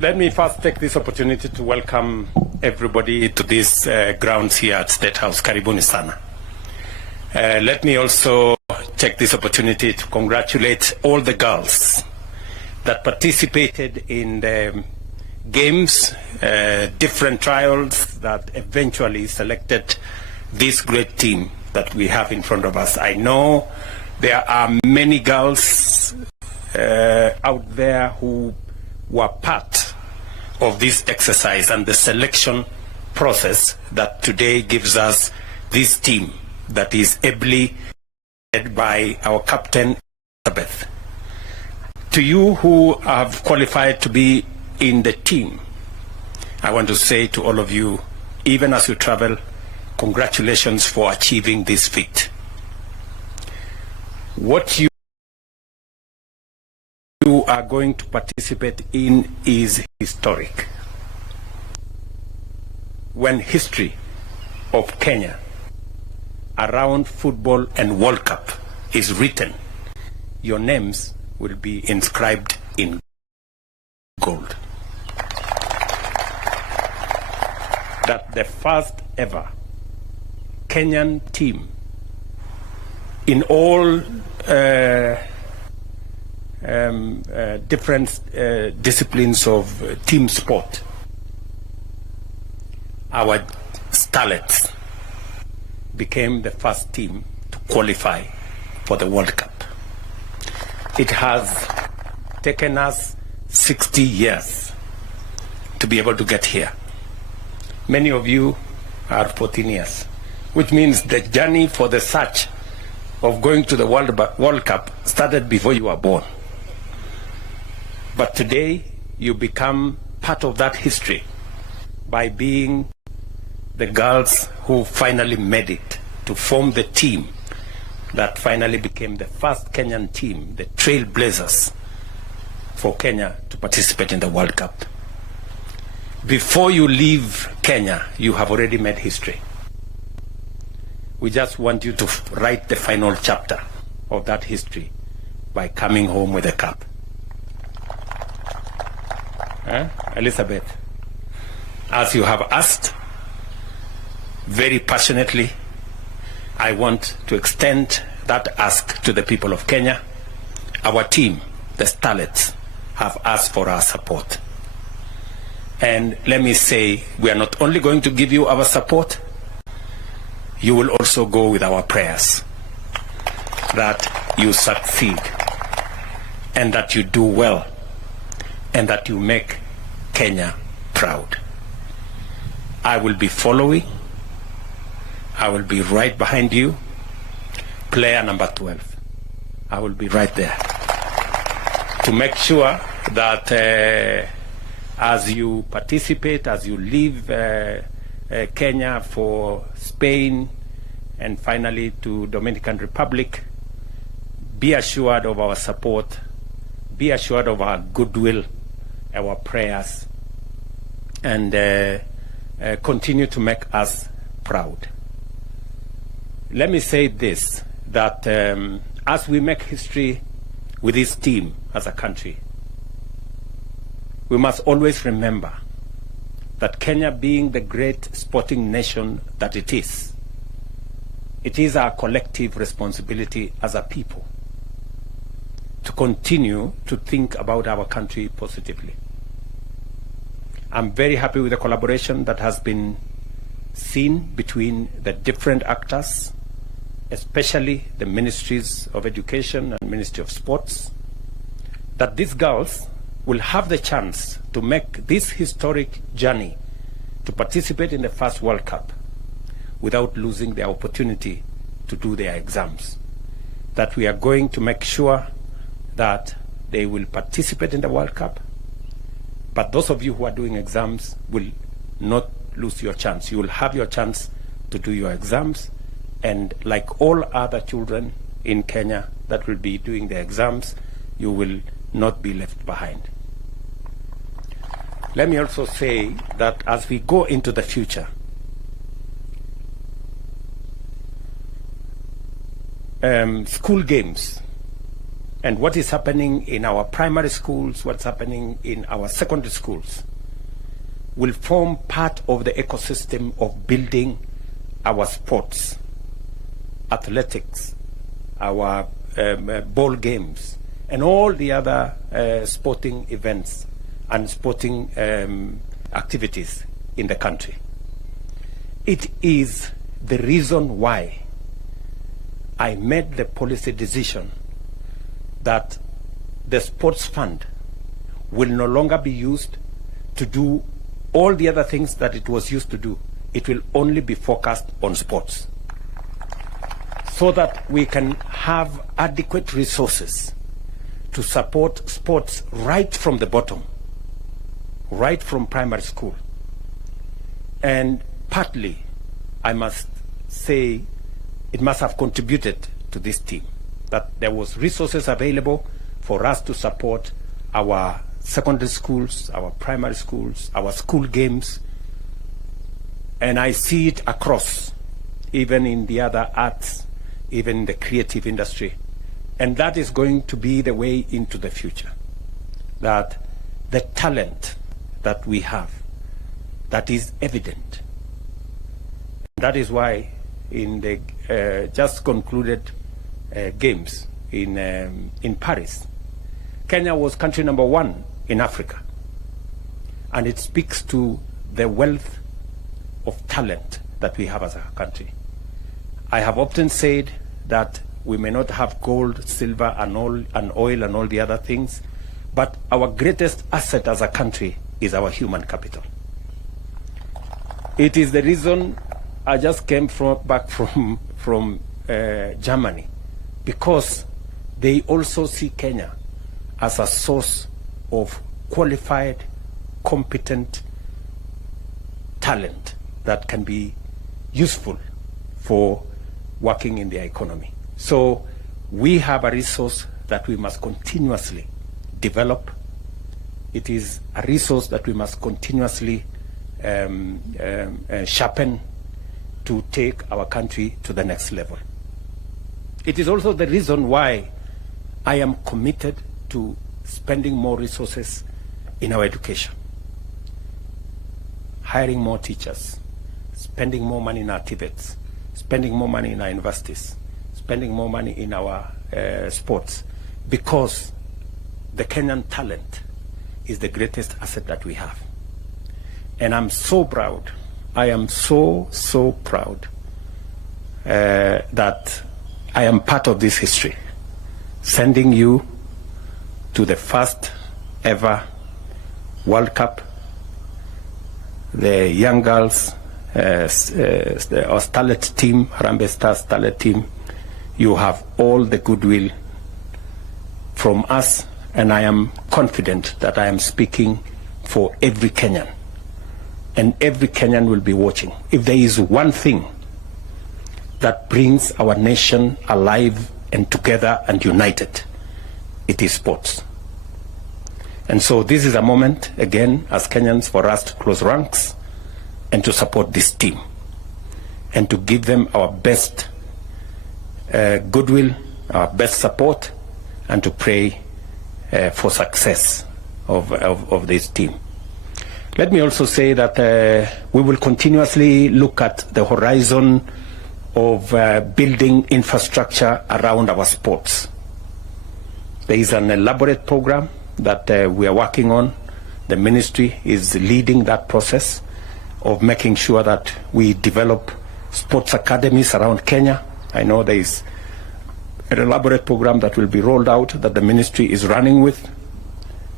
Let me first take this opportunity to welcome everybody to these grounds here at State House. Karibuni sana. Let me also take this opportunity to congratulate all the girls that participated in the games, different trials that eventually selected this great team that we have in front of us. I know there are many girls out there who were part of this exercise and the selection process that today gives us this team that is ably led by our captain, Elizabeth. To you who have qualified to be in the team, I want to say to all of you, even as you travel, congratulations for achieving this feat. What you are going to participate in is historic. When history of Kenya around football and World Cup is written, your names will be inscribed in gold. That the first ever Kenyan team in all different disciplines of team sport, our Starlets became the first team to qualify for the World Cup. It has taken us 60 years to be able to get here. Many of you are 14 years, which means the journey for the search of going to the World Cup started before you were born. But today, you become part of that history by being the girls who finally made it to form the team that finally became the first Kenyan team, the trailblazers for Kenya to participate in the World Cup. Before you leave Kenya, you have already made history. We just want you to write the final chapter of that history by coming home with a cup. Elizabeth, as you have asked very passionately, I want to extend that ask to the people of Kenya. Our team, the Starlets, have asked for our support. And let me say, we are not only going to give you our support, you will also go with our prayers that you succeed and that you do well and that you make Kenya proud. I will be following. I will be right behind you. Player number 12. I will be right there to make sure that as you participate, as you leave Kenya for Spain and finally to Dominican Republic, be assured of our support, be assured of our goodwill, our prayers, and continue to make us proud. Let me say this, that as we make history with this team as a country, we must always remember that Kenya, being the great sporting nation that it is our collective responsibility as a people to continue to think about our country positively. I'm very happy with the collaboration that has been seen between the different actors, especially the Ministries of Education and Ministry of Sports, that these girls will have the chance to make this historic journey to participate in the first World Cup without losing the opportunity to do their exams. That we are going to make sure that they will participate in the World Cup, but those of you who are doing exams will not lose your chance. You will have your chance to do your exams, and like all other children in Kenya that will be doing their exams, you will not be left behind. Let me also say that as we go into the future, school games And what is happening in our primary schools, what's happening in our secondary schools, will form part of the ecosystem of building our sports, athletics, our ball games, and all the other sporting events and sporting activities in the country. It is the reason why I made the policy decision that the sports fund will no longer be used to do all the other things that it was used to do. It will only be focused on sports, so that we can have adequate resources to support sports right from the bottom, right from primary school. And partly, I must say, it must have contributed to this team, that there was resources available for us to support our secondary schools, our primary schools, our school games. And I see it across, even in the other arts, even in the creative industry. And that is going to be the way into the future. That the talent that we have, that is evident. That is why in the just concluded games in Paris, Kenya was country number 1 in Africa. And it speaks to the wealth of talent that we have as a country. I have often said that we may not have gold, silver, and oil and all the other things, but our greatest asset as a country is our human capital. It is the reason I just came back from Germany, because they also see Kenya as a source of qualified, competent talent that can be useful for working in their economy. So we have a resource that we must continuously develop. It is a resource that we must continuously sharpen to take our country to the next level. It is also the reason why I am committed to spending more resources in our education, hiring more teachers, spending more money in our TVETs, spending more money in our universities, spending more money in our sports, because the Kenyan talent is the greatest asset that we have. And I'm so proud, I am so proud that I am part of this history, sending you to the first ever World Cup, the young girls, the Starlet team, Harambee Stars Starlet team. You have all the goodwill from us, and I am confident that I am speaking for every Kenyan, and every Kenyan will be watching. If there is one thing that brings our nation alive and together and united, it is sports. And so this is a moment, again, as Kenyans, for us to close ranks and to support this team and to give them our best goodwill, our best support, and to pray for success of this team. Let me also say that we will continuously look at the horizon of building infrastructure around our sports. There is an elaborate program that we are working on. The ministry is leading that process of making sure that we develop sports academies around Kenya. I know there is an elaborate program that will be rolled out that the ministry is running with.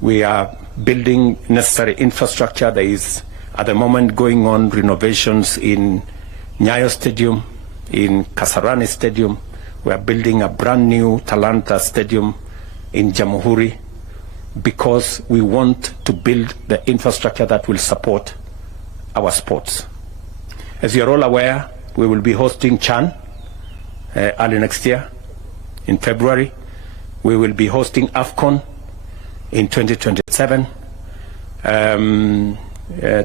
We are building necessary infrastructure. There is at the moment going on renovations in Nyayo Stadium, in Kasarani Stadium. We are building a brand new Talanta Stadium in Jamhuri, because we want to build the infrastructure that will support our sports. As you're all aware, we will be hosting CHAN early next year in February. We will be hosting AFCON in 2027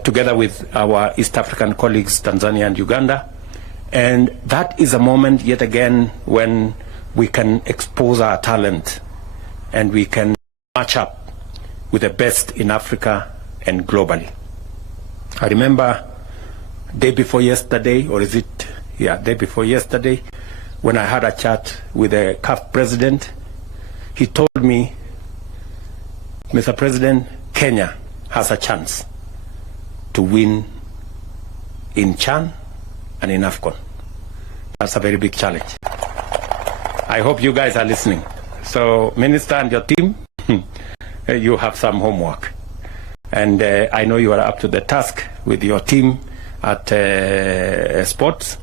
together with our East African colleagues, Tanzania and Uganda. And that is a moment, yet again, when we can expose our talent and we can match up with the best in Africa and globally. I remember day before yesterday, day before yesterday, when I had a chat with the CAF president. He told me, Mr. President, Kenya has a chance to win in CHAN and in AFCON. That's a very big challenge. I hope you guys are listening. So, Minister and your team, you have some homework. And I know you are up to the task with your team at sports.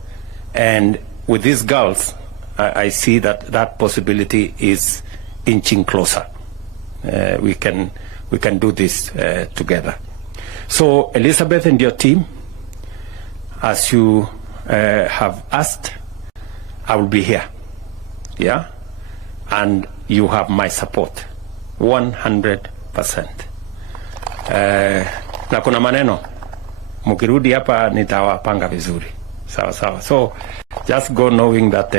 And with these girls, I see that possibility is inching closer. We can do this together. So, Elizabeth and your team, as you have asked, I will be here. Yeah? And you have my support 100%. Na kuna maneno mukirudi hapa nitawapanga vizuri. Sawa sawa. So just go knowing that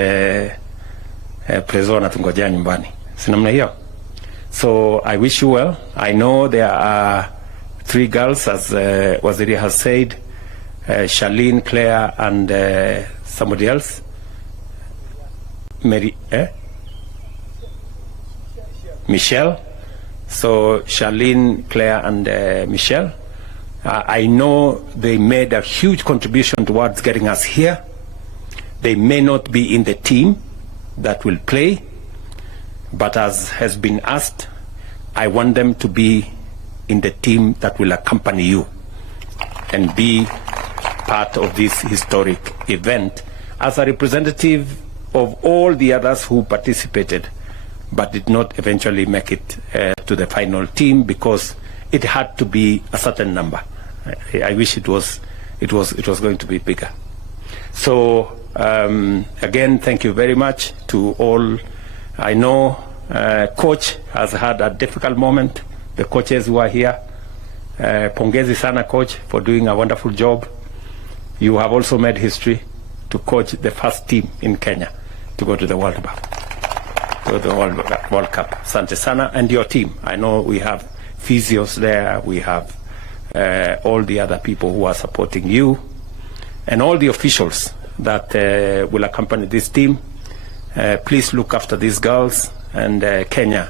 prezo natungojea nyumbani. Si namna hiyo? So I wish you well. I know there are 3 girls, as Waziri has said, Charlene, Claire, and somebody else. Michelle. So Charlene, Claire, and Michelle. I know they made a huge contribution towards getting us here. They may not be in the team that will play, but as has been asked, I want them to be in the team that will accompany you and be part of this historic event as a representative of all the others who participated but did not eventually make it to the final team because it had to be a certain number. I wish it was going to be bigger. So again, thank you very much to all. I know coach has had a difficult moment. The coaches who are here, pongezi sana coach for doing a wonderful job. You have also made history to coach the first team in Kenya to go to the World Cup. World Cup. Asante sana, and your team. I know we have physios there. We have all the other people who are supporting you, and all the officials that will accompany this team. Please look after these girls, and Kenya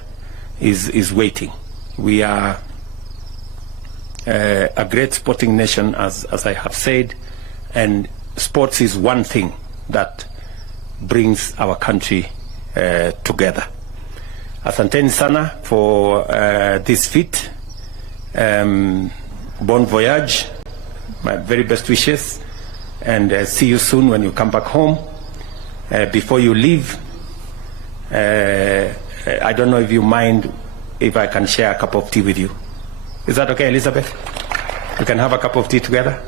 is waiting. We are a great sporting nation, as I have said, and sports is one thing that brings our country together. Asanteni sana for this feat. Bon voyage, my very best wishes, and see you soon when you come back home. Before you leave, I don't know if you mind if I can share a cup of tea with you. Is that okay, Elizabeth? We can have a cup of tea together?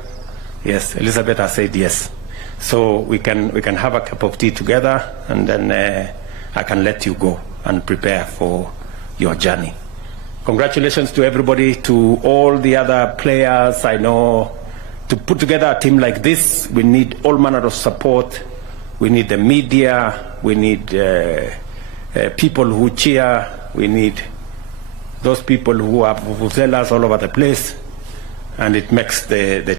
Yes, Elizabeth has said yes. So we can have a cup of tea together, and then I can let you go and prepare for your journey. Congratulations to everybody, to all the other players. I know to put together a team like this, we need all manner of support. We need the media, we need people who cheer, we need those people who are vuvuzelas all over the place, and it makes the